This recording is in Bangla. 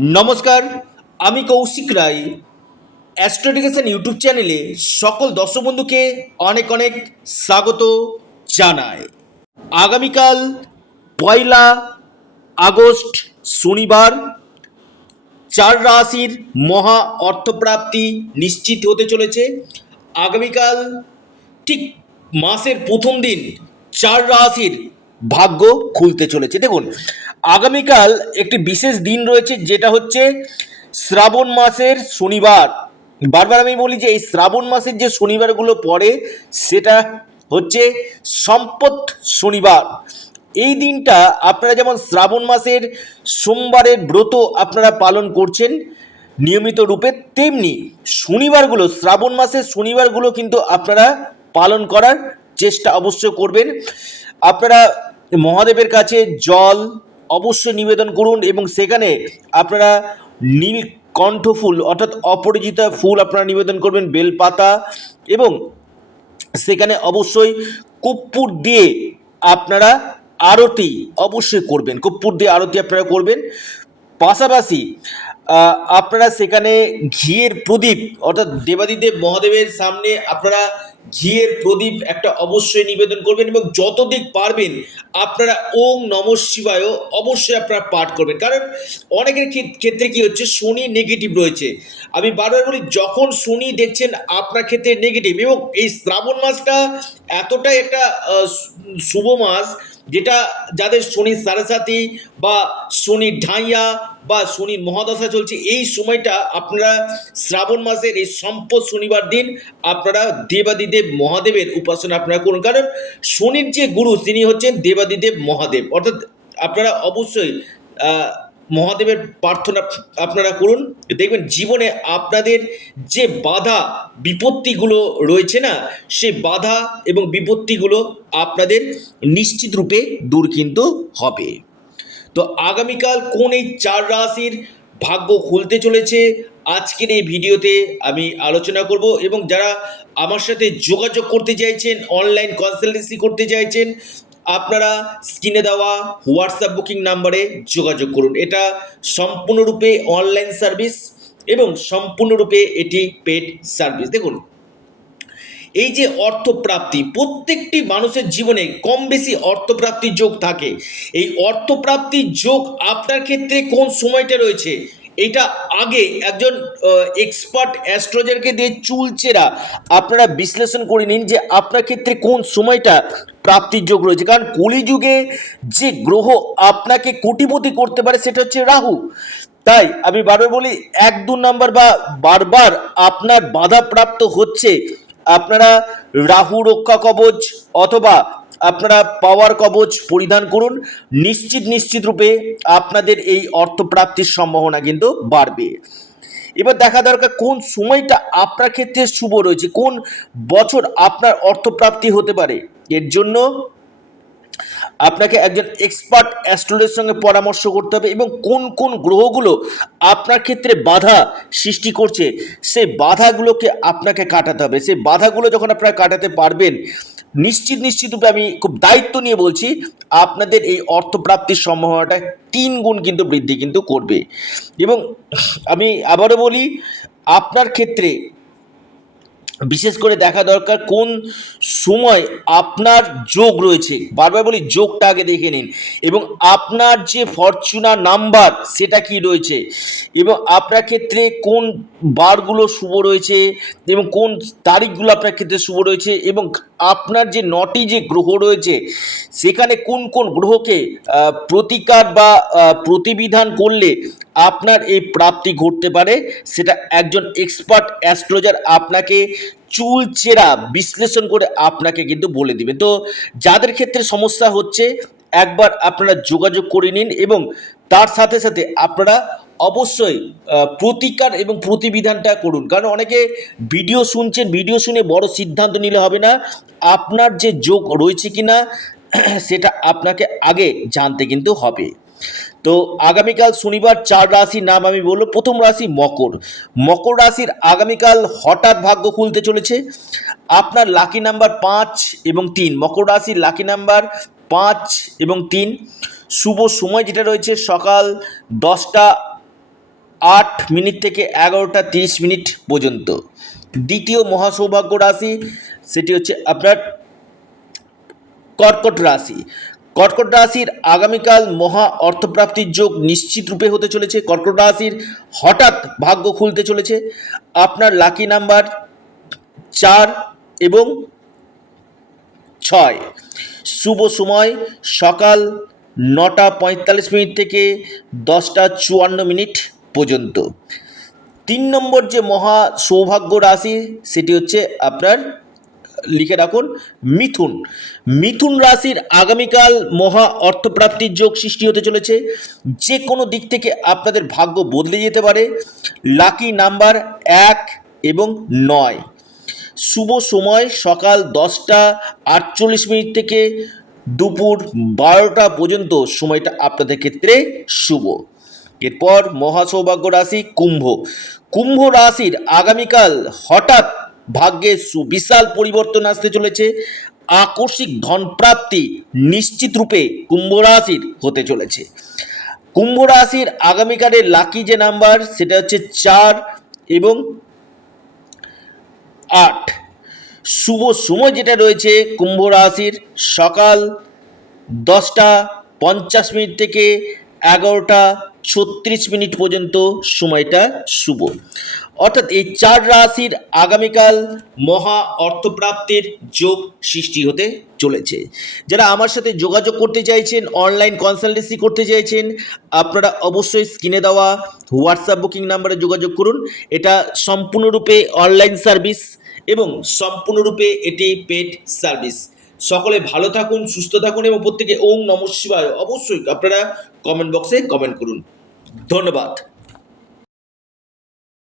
নমস্কার, আমি কৌশিক রায়। অ্যাস্ট্রোডিকেশন ইউটিউব চ্যানেলে সকল দর্শক বন্ধুকে অনেক অনেক স্বাগত জানাই। আগামীকাল 1 আগস্ট শনিবার 4 রাশির মহা অর্থপ্রাপ্তি নিশ্চিত হতে চলেছে। আগামীকাল ঠিক মাসের প্রথম দিন 4 রাশির ভাগ্য খুলতে চলেছে। দেখুন, আগামীকাল একটি বিশেষ দিন রয়েছে, যেটা হচ্ছে শ্রাবণ মাসের শনিবার। বারবার আমি বলি যে এই শ্রাবণ মাসের যে শনিবারগুলো পড়ে সেটা হচ্ছে সম্পদ শনিবার। এই দিনটা আপনারা যেমন শ্রাবণ মাসের সোমবারের ব্রত আপনারা পালন করছেন নিয়মিত রূপে, তেমনি শনিবারগুলো, শ্রাবণ মাসের শনিবারগুলো কিন্তু আপনারা পালন করার চেষ্টা অবশ্যই করবেন। আপনারা মহাদেবের কাছে জল অবশ্যই নিবেদন করুন এবং সেখানে আপনারা নীলকণ্ঠ ফুল অর্থাৎ অপরাজিতা ফুল আপনারা নিবেদন করবেন, বেলপাতা, এবং সেখানে অবশ্যই কর্পূর দিয়ে আপনারা আরতি অবশ্যই করবেন। কর্পূর দিয়ে আরতি আপনারা করবেন। পাশাপাশি আপনারা সেখানে ঘিয়ের প্রদীপ অর্থাৎ দেবাদিদেব মহাদেবের সামনে আপনারা ঘিয়ের প্রদীপ একটা অবশ্যই নিবেদন করবেন এবং যতদিক পারবেন আপনারা ওম নমঃ শিবায় অবশ্যই আপনারা পাঠ করবেন। কারণ অনেকের ক্ষেত্রে কি হচ্ছে, শনি নেগেটিভ রয়েছে। আমি বারবার বলি, যখন শনি দেখছেন আপনার ক্ষেত্রে নেগেটিভ, এবং এই শ্রাবণ মাসটা এতটাই একটা শুভ মাস, যেটা যাদের শনির সাড়ে বা শনির ঢাইয়া বা শনির মহাদশা চলছে, এই সময়টা আপনারা শ্রাবণ মাসের এই সম্পদ শনিবার দিন আপনারা দেবাদিদেব মহাদেবের উপাসনা আপনারা করুন। কারণ শনির যে গুরু তিনি হচ্ছেন দেবাদিদেব মহাদেব, অর্থাৎ আপনারা অবশ্যই মহাদেবের প্রার্থনা আপনারা করুন। দেখবেন জীবনে আপনাদের যে বাধা বিপত্তিগুলো রয়েছে না, সে বাধা এবং বিপত্তিগুলো আপনাদের নিশ্চিত রূপে দূর কিন্তু হবে। তো আগামীকাল কোন এই 4 রাশির ভাগ্য খুলতে চলেছে আজকের এই ভিডিওতে আমি আলোচনা করব, এবং যারা আমার সাথে যোগাযোগ করতে চাইছেন, অনলাইন কনসালটেন্সি করতে চাইছেন, আপনারা স্ক্রিনে দেওয়া হোয়াটসঅ্যাপ বুকিং নাম্বারে যোগাযোগ করুন। এটা সম্পূর্ণরূপে অনলাইন সার্ভিস এবং সম্পূর্ণরূপে এটি পেড সার্ভিস। দেখুন, এই যে অর্থপ্রাপ্তি, প্রত্যেকটি মানুষের জীবনে কম বেশি অর্থপ্রাপ্তির যোগ থাকে। এই অর্থপ্রাপ্তির যোগ আপনার ক্ষেত্রে কোন সময়টা রয়েছে, এটা আগে একজন এক্সপার্ট অ্যাস্ট্রোলজারকে দিয়ে চুলচেরা আপনারা বিশ্লেষণ করে নিন যে আপনার ক্ষেত্রে কোন সময়টা প্রাপ্তির যোগ রয়েছে। কারণ কলিযুগে যে গ্রহ আপনাকে কোটিপতি করতে পারে সেটা হচ্ছে রাহু। তাই আমি বারবার বলি, 1-2 নম্বর বা বারবার আপনার বাধাপ্রাপ্ত হচ্ছে, আপনারা রাহু রক্ষা কবচ অথবা আপনারা পাওয়ার কবচ পরিধান করুন। নিশ্চিত রূপে আপনাদের এই অর্থপ্রাপ্তির সম্ভাবনা কিন্তু বাড়বে। এবার দেখা দরকার কোন সময়টা আপনার ক্ষেত্রে শুভ রয়েছে, কোন বছর আপনার অর্থপ্রাপ্তি হতে পারে। এর জন্য আপনাকে একজন এক্সপার্ট অ্যাস্ট্রোলজারের সঙ্গে পরামর্শ করতে হবে, এবং কোন কোন গ্রহগুলো আপনার ক্ষেত্রে বাধা সৃষ্টি করছে সেই বাধাগুলোকে আপনাকে কাটাতে হবে। সেই বাধাগুলো যখন আপনারা কাটাতে পারবেন, নিশ্চিত আমি খুব দায়িত্ব নিয়ে বলছি, আপনাদের এই অর্থপ্রাপ্তির সম্ভাবনাটা 3 গুণ কিন্তু বৃদ্ধি কিন্তু করবে। এবং আমি আবারও বলি, আপনার ক্ষেত্রে বিশেষ করে দেখা দরকার কোন সময় আপনার যোগ রয়েছে। বারবার বলি, যোগটা আগে দেখে নিন, এবং আপনার যে ফরচুনার নাম্বার সেটা কি রয়েছে, এবং আপনার ক্ষেত্রে কোন বারগুলো শুভ রয়েছে এবং কোন তারিখগুলো আপনার ক্ষেত্রে শুভ রয়েছে, এবং আপনার যে 9টি যে গ্রহ রয়েছে সেখানে কোন কোন গ্রহকে প্রতিকার বা প্রতিবিধান করলে আপনার এই প্রাপ্তি ঘটতে পারে, সেটা একজন এক্সপার্ট অ্যাস্ট্রোলজার আপনাকে চুলচেরা বিশ্লেষণ করে আপনাকে কিন্তু বলে দিবে। তো যাদের ক্ষেত্রে সমস্যা হচ্ছে একবার আপনারা যোগাযোগ করে নিন, এবং তার সাথে সাথে আপনারা অবশ্যই প্রতিকার এবং প্রতিবিধানটা করুন। কারণ অনেকে ভিডিও শুনছেন, ভিডিও শুনে বড় সিদ্ধান্ত নিলে হবে না, আপনার যে যোগ রয়েছে কিনা সেটা আপনাকে আগে জানতে কিন্তু হবে। তো আগামীকাল শনিবার 4 রাশির নাম আমি বলবো। প্রথম রাশি মকর। মকর রাশির আগামীকাল হঠাৎ ভাগ্য খুলতে চলেছে। আপনার লাকি নাম্বার 5 এবং 3। মকর রাশির লাকি নাম্বার 5 এবং 3। শুভ সময় যেটা রয়েছে সকাল 10টা 8 মিনিট থেকে 11টা 30 মিনিট পর্যন্ত। দ্বিতীয় মহাসৌভাগ্য রাশি সেটি হচ্ছে আপনার কর্কট রাশি। কর্কট রাশির আগামীকাল মহা অর্থপ্রাপ্তির যোগ নিশ্চিত রূপে হতে চলেছে। কর্কট রাশির হঠাৎ ভাগ্য খুলতে চলেছে। আপনার লাকি নাম্বার 4 এবং 6। শুভ সময় সকাল 9টা 45 মিনিট থেকে 10টা 54 মিনিট পর্যন্ত। 3 নম্বর যে মহা সৌভাগ্য রাশি সেটি হচ্ছে আপনার, লিখে রাখুন, মিথুন। মিথুন রাশির আগামীকাল মহা অর্থপ্রাপ্তির যোগ সৃষ্টি হতে চলেছে। যে কোনো দিক থেকে আপনাদের ভাগ্য বদলে যেতে পারে। লাকি নাম্বার 1 এবং 9। শুভ সময় সকাল 10টা 48 মিনিট থেকে দুপুর 12টা পর্যন্ত, সময়টা আপনাদের ক্ষেত্রে শুভ। এরপর মহা সৌভাগ্য রাশি কুম্ভ। কুম্ভ রাশির আগামীকাল হঠাৎ ভাগ্যে সুবিশাল পরিবর্তন আসতে চলেছে। আকস্মিক ধনপ্রাপ্তি নিশ্চিত রূপে কুম্ভ রাশির হতে চলেছে। কুম্ভ রাশির আগামীকালের লাকি যে নাম্বার সেটা হচ্ছে 4 এবং 8। শুভ সময় যেটা রয়েছে কুম্ভ রাশির সকাল 10টা 50 মিনিট থেকে 11টা 36 মিনিট পর্যন্ত, সময়টা শুভ। অর্থাৎ এই 4 রাশির আগামীকাল মহা অর্থপ্রাপ্তির যোগ সৃষ্টি হতে চলেছে। যারা আমার সাথে যোগাযোগ করতে চাইছেন, অনলাইন কনসালটেন্সি করতে চাইছেন, আপনারা অবশ্যই স্ক্রিনে দেওয়া হোয়াটসঅ্যাপ বুকিং নাম্বারে যোগাযোগ করুন। এটা সম্পূর্ণরূপে অনলাইন সার্ভিস এবং সম্পূর্ণরূপে এটি পেড সার্ভিস। সকলে ভালো থাকুন, সুস্থ থাকুন এবং প্রত্যেকে ওম নমঃ শিবায় অবশ্যই আপনারা কমেন্ট বক্সে কমেন্ট করুন। ধন্যবাদ।